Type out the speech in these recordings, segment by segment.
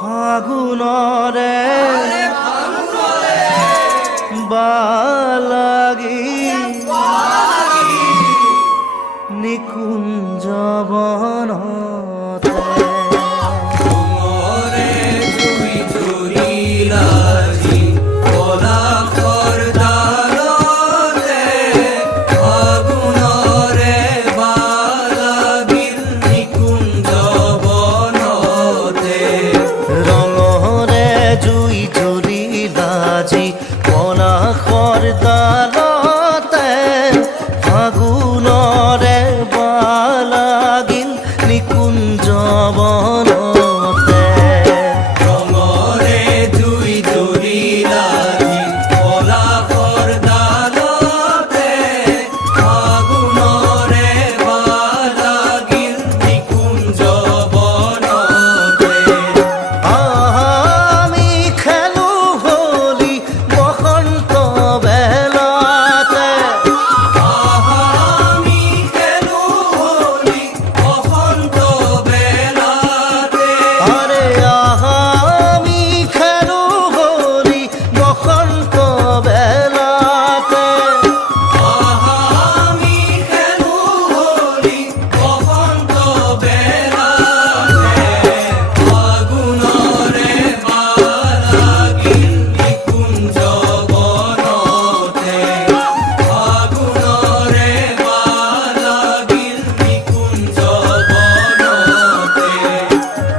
ফাগুনরে বালাগি নিকুঞ্জ বনতে ফাগুনরে বালাগিল নিকুঞ্জ বনতে রঙরে জুই জুরিলাজি কলা করদালতে ফাগুনরে বালাগিল নিকুঞ্জ বনতে আমি খেলু হোলি বসন্ত বেলাতে আমি খেলু হোলি বসন্ত বেলাতে আরে আমি খেলু হোলি বসন্ত বেলাতে আমি খেলু হোলি বসন্ত বেলাতে ফাগুনরে বালাগিল নিকুঞ্জ বনতে ফাগুনরে বালাগিল নিকুঞ্জ বনতে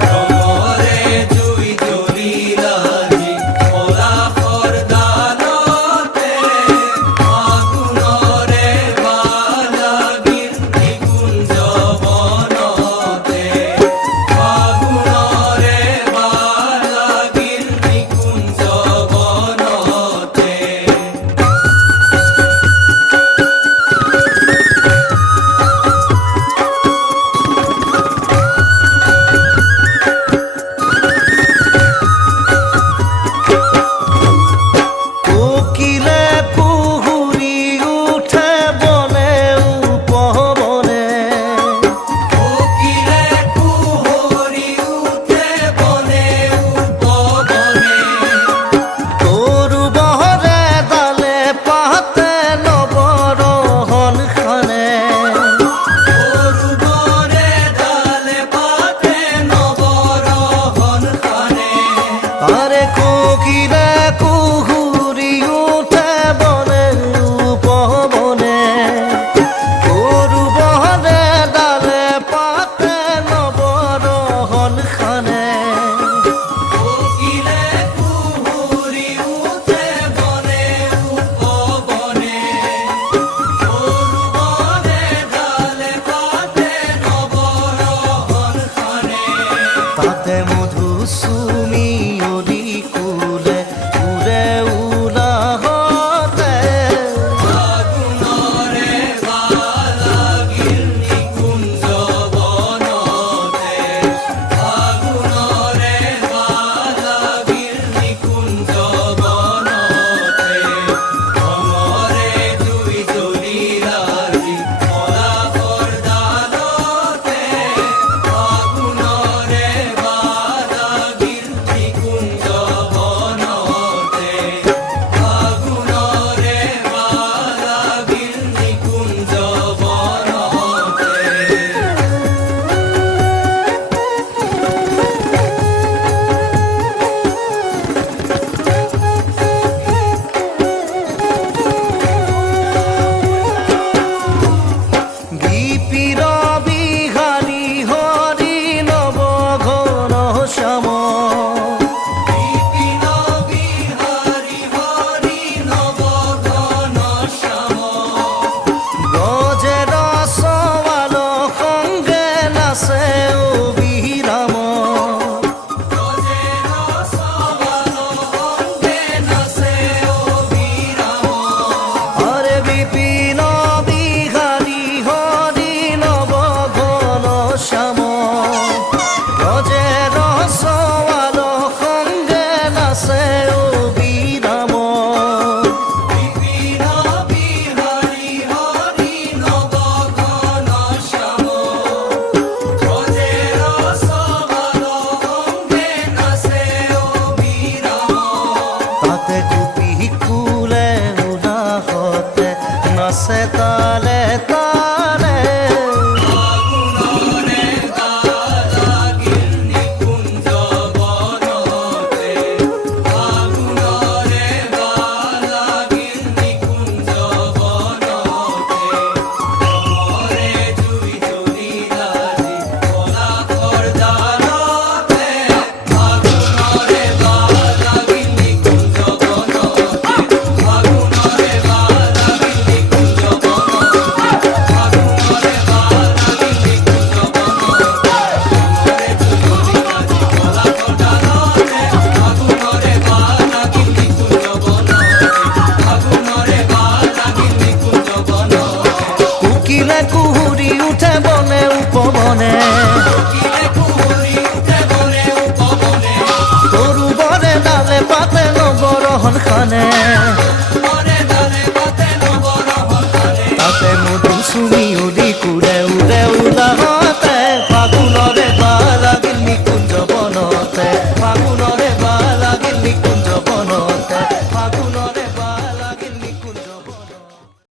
রঙরে জুই জুরিলাজি কলা করদালতে ফাগুনরে বালাগিল নিকুঞ্জ বনতে ফাগুনরে বালাগিল নিকুঞ্জ বনতে কোকিলে কুহুরি উঠে বনে উপবনে কোকিলে কুহরি উঠে বনে উপবনে তরু বহরে ডালে পাতে নবরহন খানে তরুবরে ডালে পাতে নবরহন খানে আরে কোকিলে কুহুরি উঠে বনে উপবনে তরু বহরে ডালে পাতে নবরহন খানে কোকিলে কুহুরি উঠে বনে উপবনে তরুবরে ডালে পাতে নবরহন খানে তাতে মধু সুমি অলি কুলে উড়ে উলাহতে ফাগুনরে বালাগিল নিকুঞ্জ বনতে ফাগুনরে বালাগিল নিকুঞ্জ বনতে রঙরে জুই জুরিলাজি কলা করদালতে ফাগুনরে বালাগিল নিকুঞ্জ বনতে ফাগুনরে বালাগিল নিকুঞ্জ বনতে বিপির বিহারি হরি নব ঘন শ্যাম বিপিন বিহারি হরি নব ঘন শ্যাম গজের সওয়াল সঙ্গে নাচে অবিরাম গজের সওয়াল সঙ্গে নাচে অবিরাম আরে বিপিন বিহারি হরি নব ঘন শ্যাম গজের সওয়াল সঙ্গে নাচে অবিরাম বিপিন বিহারি হরি নব ঘন শ্যাম গজের সওয়াল সঙ্গে নাচে আছে তালে